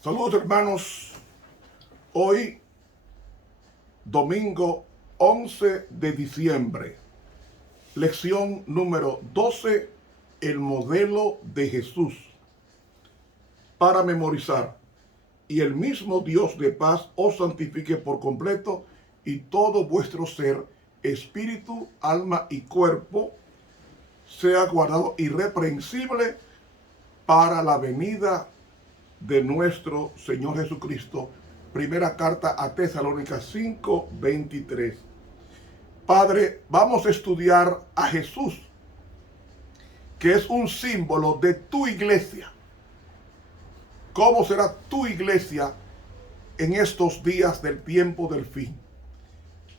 Saludos hermanos, hoy domingo 11 de diciembre, lección número 12, el modelo de Jesús, para memorizar. Y el mismo Dios de paz os santifique por completo, y todo vuestro ser, espíritu, alma y cuerpo, sea guardado irreprensible para la venida de nuestro Señor Jesucristo. Primera carta a Tesalónicas 5:23. Padre, vamos a estudiar a Jesús, que es un símbolo de tu iglesia. ¿Cómo será tu iglesia en estos días del tiempo del fin?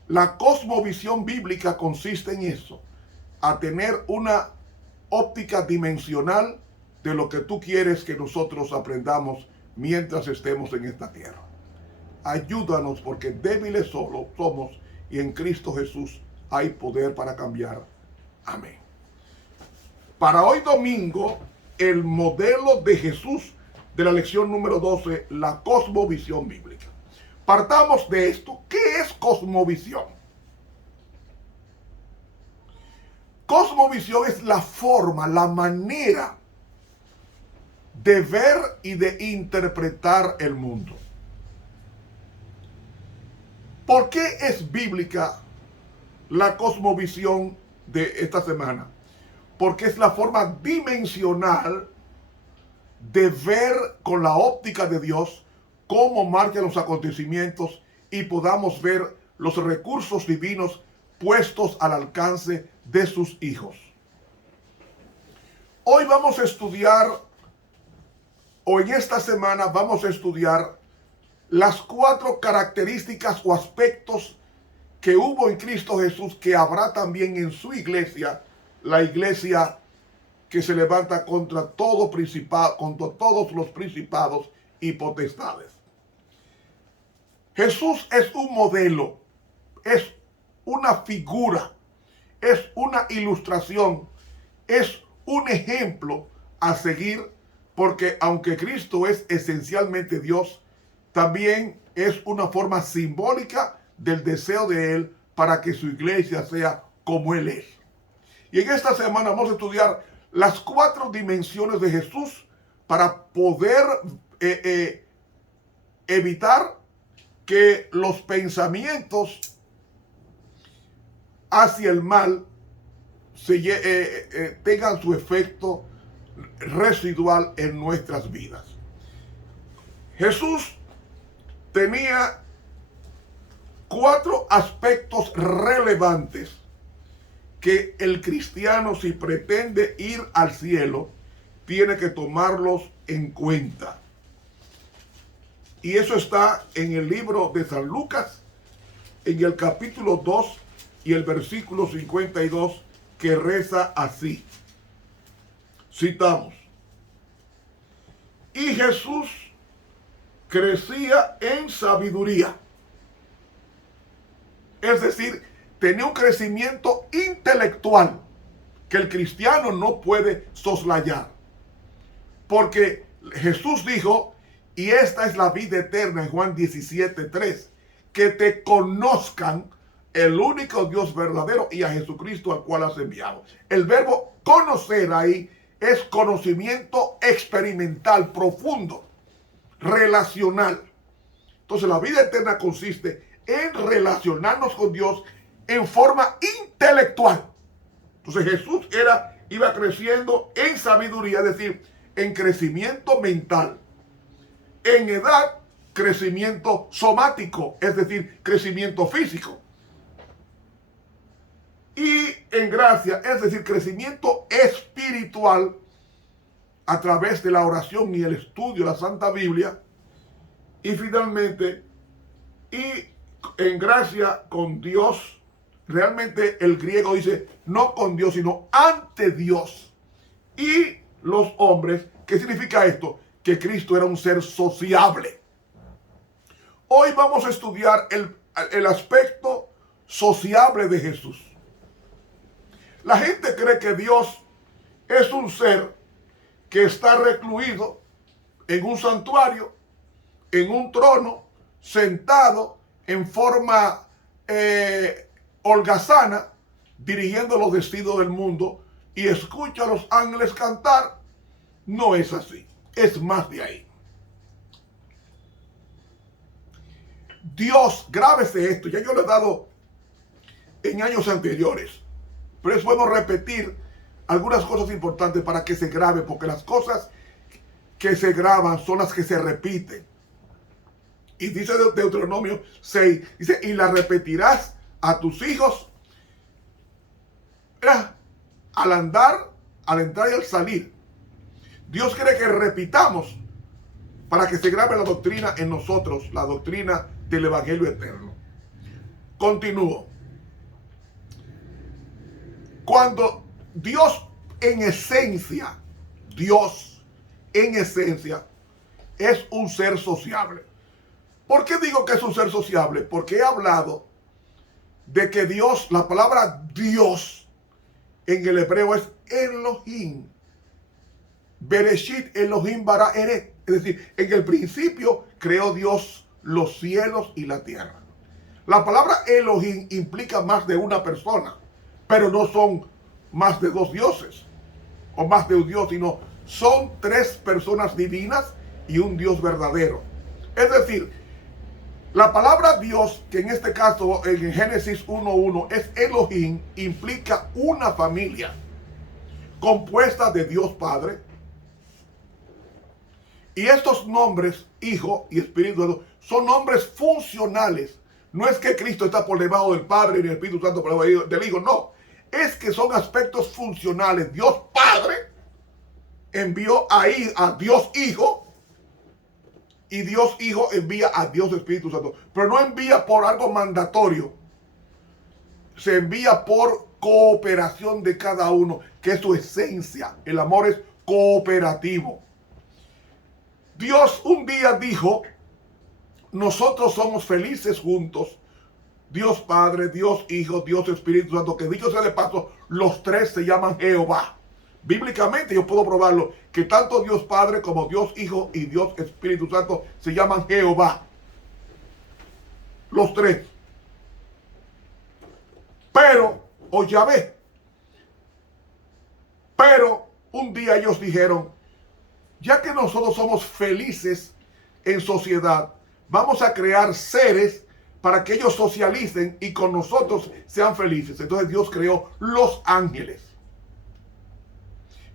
La cosmovisión bíblica consiste en eso, a tener una óptica dimensional de lo que tú quieres que nosotros aprendamos mientras estemos en esta tierra. Ayúdanos, porque débiles solo somos y en Cristo Jesús hay poder para cambiar. Amén. Para hoy domingo, el modelo de Jesús de la lección número 12, la cosmovisión bíblica. Partamos de esto. ¿Qué es cosmovisión? Cosmovisión es la forma, la manera de ver y de interpretar el mundo. ¿Por qué es bíblica la cosmovisión de esta semana? Porque es la forma dimensional de ver con la óptica de Dios cómo marcan los acontecimientos y podamos ver los recursos divinos puestos al alcance de sus hijos. Hoy vamos a estudiar, o en esta semana vamos a estudiar las 4 características o aspectos que hubo en Cristo Jesús, que habrá también en su iglesia, la iglesia que se levanta contra todo principado, contra todos los principados y potestades. Jesús es un modelo, es una figura, es una ilustración, es un ejemplo a seguir, porque aunque Cristo es esencialmente Dios, también es una forma simbólica del deseo de Él para que su iglesia sea como Él es. Y en esta semana vamos a estudiar las 4 dimensiones de Jesús para poder evitar que los pensamientos hacia el mal tengan su efecto residual en nuestras vidas. Jesús tenía 4 aspectos relevantes que el cristiano, si pretende ir al cielo, tiene que tomarlos en cuenta. Y eso está en el libro de San Lucas, en el capítulo 2 y el versículo 52, que reza así. Citamos: y Jesús crecía en sabiduría. Es decir, tenía un crecimiento intelectual que el cristiano no puede soslayar. Porque Jesús dijo, y esta es la vida eterna en Juan 17:3, que te conozcan, el único Dios verdadero, y a Jesucristo al cual has enviado. El verbo conocer ahí es conocimiento experimental, profundo, relacional. Entonces la vida eterna consiste en relacionarnos con Dios en forma intelectual. Entonces Jesús iba creciendo en sabiduría, es decir, en crecimiento mental. En edad, crecimiento somático, es decir, crecimiento físico. Y en gracia, es decir, crecimiento espiritual a través de la oración y el estudio de la Santa Biblia. Y finalmente, y en gracia con Dios. Realmente el griego dice no con Dios, sino ante Dios y los hombres. ¿Qué significa esto? Que Cristo era un ser sociable. Hoy vamos a estudiar el aspecto sociable de Jesús. La gente cree que Dios es un ser que está recluido en un santuario, en un trono, sentado en forma holgazana, dirigiendo los destinos del mundo y escucha a los ángeles cantar. No es así, es más de ahí. Dios, grábese esto, ya yo lo he dado en años anteriores, pero es bueno repetir algunas cosas importantes para que se grabe, porque las cosas que se graban son las que se repiten. Y dice Deuteronomio 6, dice, y la repetirás a tus hijos al andar, al entrar y al salir. Dios quiere que repitamos para que se grabe la doctrina en nosotros, la doctrina del Evangelio eterno. Continúo. Cuando Dios en esencia es un ser sociable. ¿Por qué digo que es un ser sociable? Porque he hablado de que Dios, la palabra Dios en el hebreo es Elohim. Bereshit Elohim bara eret. Es decir, en el principio creó Dios los cielos y la tierra. La palabra Elohim implica más de una persona, pero no son más de dos dioses o más de un dios, sino son tres personas divinas y un Dios verdadero. Es decir, la palabra Dios, que en este caso en Génesis 1:1 es Elohim, implica una familia compuesta de Dios Padre. Y estos nombres, Hijo y Espíritu, son nombres funcionales. No es que Cristo está por debajo del Padre y el Espíritu Santo por debajo del Hijo, no. Es que son aspectos funcionales. Dios Padre envió ahí a Dios Hijo y Dios Hijo envía a Dios Espíritu Santo. Pero no envía por algo mandatorio. Se envía por cooperación de cada uno, que es su esencia. El amor es cooperativo. Dios un día dijo, nosotros somos felices juntos. Dios Padre, Dios Hijo, Dios Espíritu Santo, que dicho sea de paso, los tres se llaman Jehová. Bíblicamente yo puedo probarlo, que tanto Dios Padre como Dios Hijo y Dios Espíritu Santo se llaman Jehová. Los tres. Pero, o Yahvé. Pero un día ellos dijeron, ya que nosotros somos felices en sociedad, vamos a crear seres para que ellos socialicen y con nosotros sean felices. Entonces Dios creó los ángeles,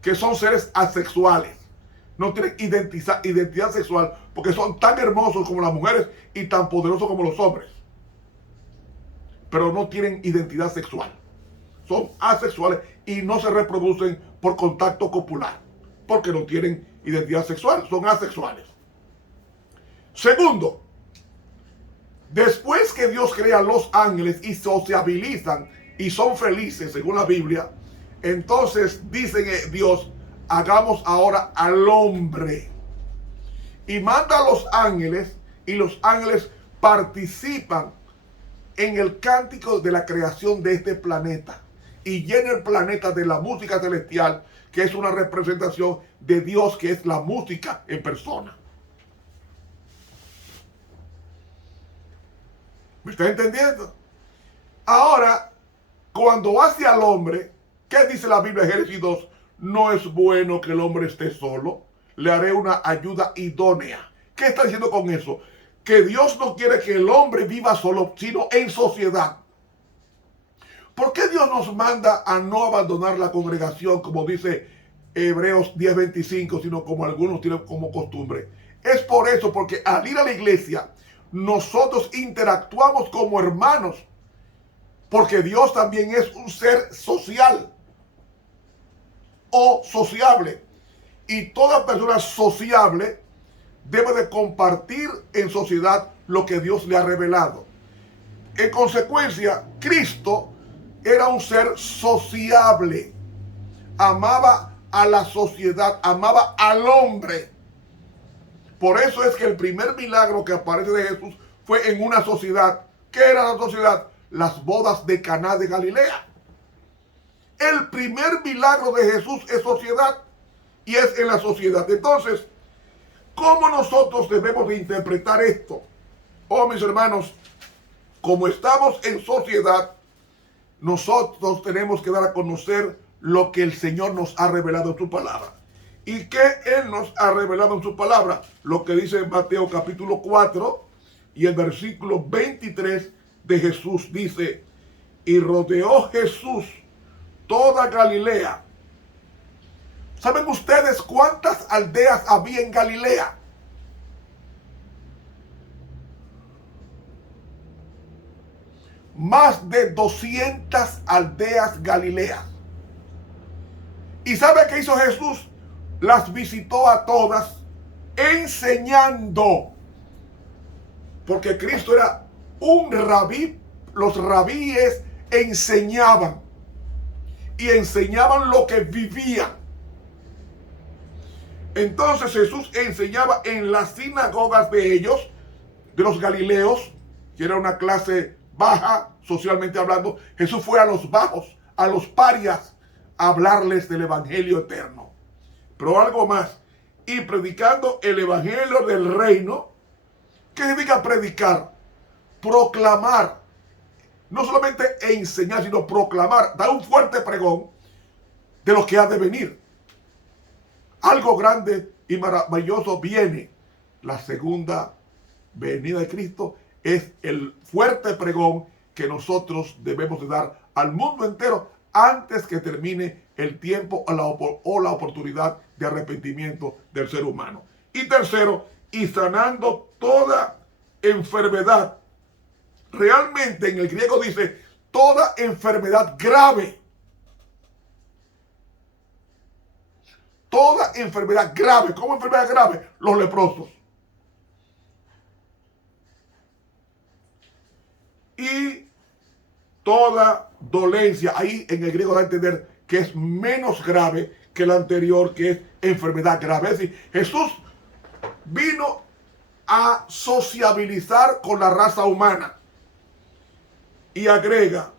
que son seres asexuales. No tienen identidad sexual, porque son tan hermosos como las mujeres y tan poderosos como los hombres. Pero no tienen identidad sexual. Son asexuales y no se reproducen por contacto copular, porque no tienen identidad sexual, son asexuales. Segundo, después que Dios crea los ángeles y sociabilizan y son felices, según la Biblia, entonces dicen Dios, hagamos ahora al hombre. Y manda a los ángeles, y los ángeles participan en el cántico de la creación de este planeta. Y llena el planeta de la música celestial, que es una representación de Dios, que es la música en persona. ¿Me está entendiendo? Ahora, cuando hace al hombre, ¿qué dice la Biblia en Génesis 2? No es bueno que el hombre esté solo, le haré una ayuda idónea. ¿Qué está diciendo con eso? Que Dios no quiere que el hombre viva solo, sino en sociedad. ¿Por qué Dios nos manda a no abandonar la congregación, como dice Hebreos 10:25, sino como algunos tienen como costumbre? Es por eso, porque al ir a la iglesia, nosotros interactuamos como hermanos, porque Dios también es un ser social o sociable, y toda persona sociable debe de compartir en sociedad lo que Dios le ha revelado. En consecuencia, Cristo era un ser sociable, amaba a la sociedad, amaba al hombre. Por eso es que el primer milagro que aparece de Jesús fue en una sociedad. ¿Qué era la sociedad? Las bodas de Caná de Galilea. El primer milagro de Jesús es sociedad y es en la sociedad. Entonces, ¿cómo nosotros debemos de interpretar esto? Oh, mis hermanos, como estamos en sociedad, nosotros tenemos que dar a conocer lo que el Señor nos ha revelado en su palabra. ¿Y qué Él nos ha revelado en su palabra? Lo que dice en Mateo capítulo 4 y el versículo 23 de Jesús dice: y rodeó Jesús toda Galilea. ¿Saben ustedes cuántas aldeas había en Galilea? Más de 200 aldeas galileas. ¿Y sabe qué hizo Jesús? Las visitó a todas enseñando. Porque Cristo era un rabí. Los rabíes enseñaban. Y enseñaban lo que vivían. Entonces Jesús enseñaba en las sinagogas de ellos, de los galileos, que era una clase baja, socialmente hablando. Jesús fue a los bajos, a los parias, a hablarles del evangelio eterno. Pero algo más, y predicando el evangelio del reino. ¿Qué significa predicar? Proclamar. No solamente enseñar, sino proclamar, dar un fuerte pregón de lo que ha de venir. Algo grande y maravilloso viene. La segunda venida de Cristo es el fuerte pregón que nosotros debemos de dar al mundo entero antes que termine el tiempo o la oportunidad de arrepentimiento del ser humano. Y tercero, y sanando toda enfermedad. Realmente en el griego dice toda enfermedad grave. Toda enfermedad grave. ¿Cómo enfermedad grave? Los leprosos. Y toda dolencia. Ahí en el griego da a entender que es menos grave que la anterior, que es enfermedad grave. Es decir, Jesús vino a sociabilizar con la raza humana. Y agrega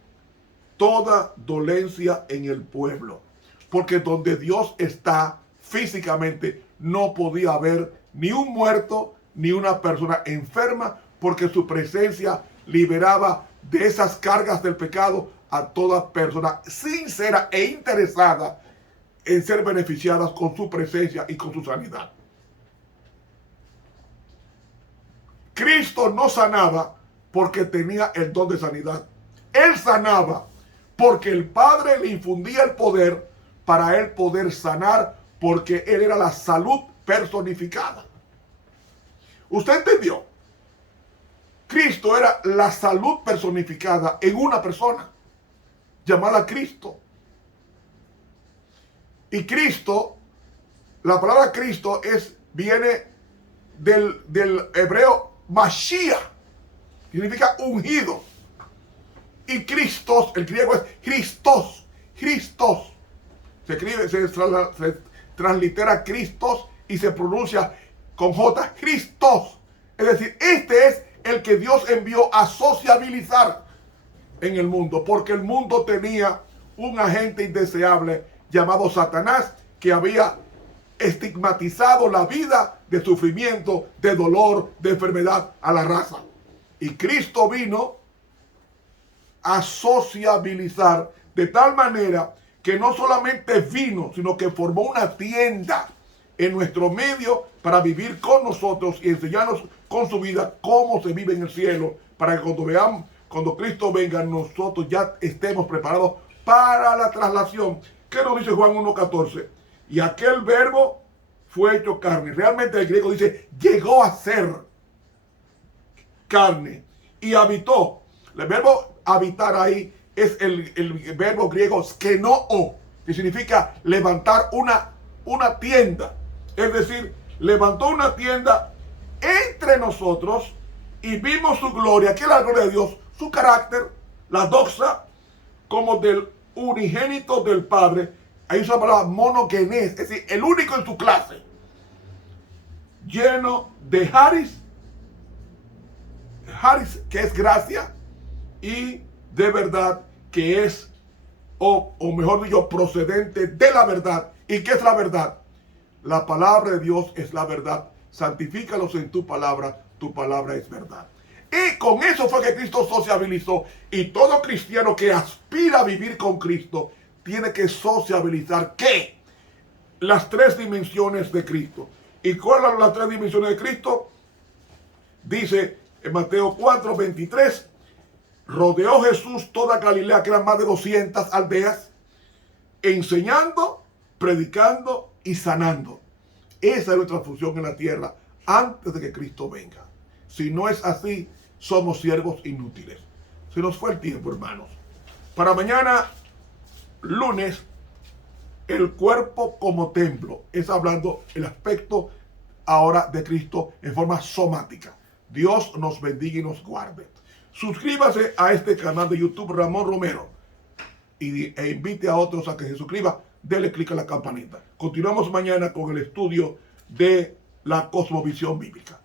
toda dolencia en el pueblo. Porque donde Dios está físicamente no podía haber ni un muerto ni una persona enferma, porque su presencia liberaba de esas cargas del pecado a toda persona sincera e interesada en ser beneficiadas con su presencia y con su sanidad. Cristo no sanaba porque tenía el don de sanidad. Él sanaba porque el Padre le infundía el poder para él poder sanar, porque él era la salud personificada. ¿Usted entendió? Cristo era la salud personificada en una persona llamada Cristo. Y Cristo, la palabra Cristo viene del hebreo Mashiach, significa ungido. Y Christos, el griego es Christos, Christos. Se translitera Christos y se pronuncia con J, Christos. Es decir, este es el que Dios envió a sociabilizar en el mundo, porque el mundo tenía un agente indeseable llamado Satanás, que había estigmatizado la vida de sufrimiento, de dolor, de enfermedad a la raza. Y Cristo vino a sociabilizar de tal manera que no solamente vino, sino que formó una tienda en nuestro medio para vivir con nosotros y enseñarnos con su vida cómo se vive en el cielo, para que cuando Cristo venga, nosotros ya estemos preparados para la traslación. ¿Qué nos dice Juan 1:14? Y aquel verbo fue hecho carne. Realmente el griego dice, llegó a ser carne y habitó. El verbo habitar ahí es el verbo griego skenoo, que significa levantar una tienda. Es decir, levantó una tienda entre nosotros y vimos su gloria. ¿Qué es la gloria de Dios? Su carácter, la doxa, como del unigénito del Padre. Ahí usa la palabra monogenes, es decir, el único en su clase. Lleno de Haris, que es gracia, y de verdad, que es o mejor dicho, procedente de la verdad. ¿Y qué es la verdad? La palabra de Dios es la verdad. Santifícalos en tu palabra es verdad. Y con eso fue que Cristo sociabilizó. Y todo cristiano que aspira a vivir con Cristo tiene que sociabilizar ¿qué? Las tres dimensiones de Cristo. ¿Y cuáles son las tres dimensiones de Cristo? Dice en Mateo 4:23, rodeó Jesús toda Galilea, que eran más de 200 aldeas, enseñando, predicando y sanando. Esa es nuestra función en la tierra antes de que Cristo venga. Si no es así, somos siervos inútiles. Se nos fue el tiempo, hermanos. Para mañana, lunes, el cuerpo como templo. Es hablando el aspecto ahora de Cristo en forma somática. Dios nos bendiga y nos guarde. Suscríbase a este canal de YouTube Ramón Romero e invite a otros a que se suscriban. Dele clic a la campanita. Continuamos mañana con el estudio de la cosmovisión bíblica.